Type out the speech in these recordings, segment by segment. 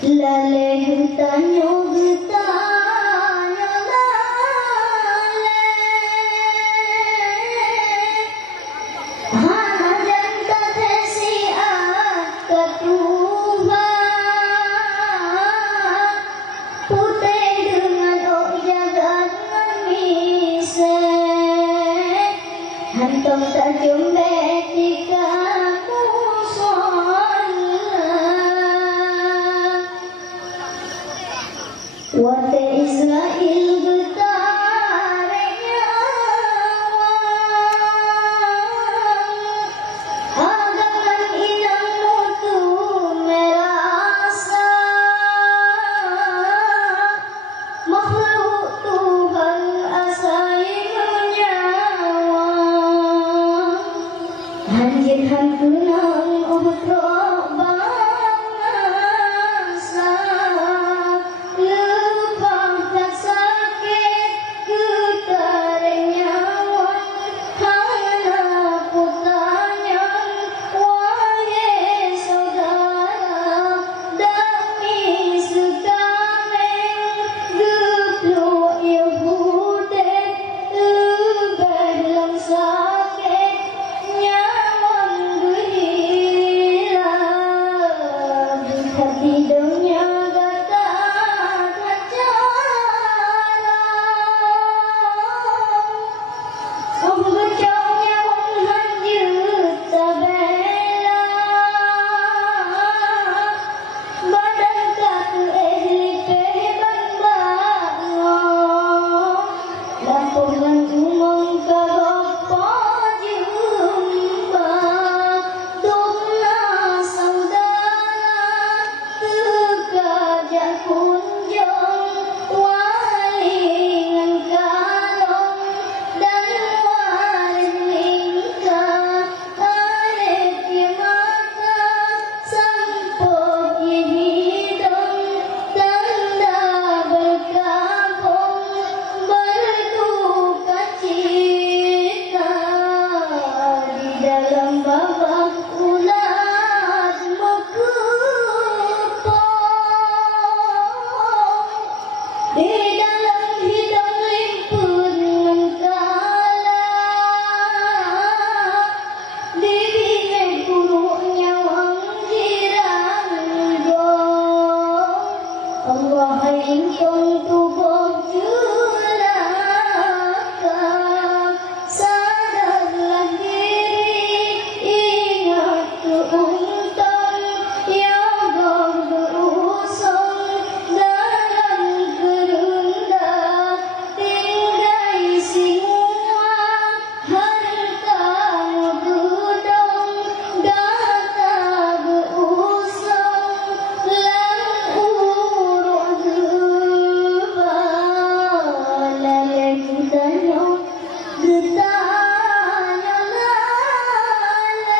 Lale tanyo gita Hantong tak jumbe tika muson Wate Israel getarnya Agangan inang mutu merasa Makhluk Tuhan asai menyawa Hanjir hantunang ohro bangsa Lupang tak sakit ketarnyawan Hana putanyang wahai saudara Dami sekameng gepluk Yahudet Belang sakit nyawang gila Di dunia gata kacara Oh becau nyawang hanjut tabela Badan katu lipeban bangon Lampungan umong karopo jumpa Dumna saudara Tegajak kunjung Walingan kalong Dan warin lingkar Arif yang mata Sampok hidung Tanda berkabung Berduka cita Di dalam babak ulat mekupong Di dalam hidung limpun mengkala Di bibir buruk nyawang jiranggong Allah ingkong tubuh juraka Sadarlah diri ingat keuntung Yang berusung dalam kerundah Tinggai semua hartamu gedong Data berusung lang uruk gebal Lalai tanyo getanya lalai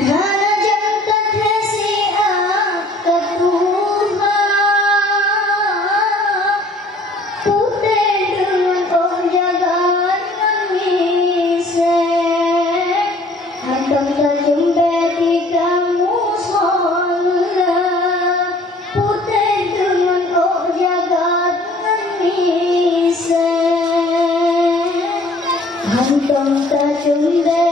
Hana jangkat hesi akat Tuhan Putih dengan oh jagat nangise Hantong tak jumbe tika musola Putih dengan oh jagat nangise Hantong tak jumbe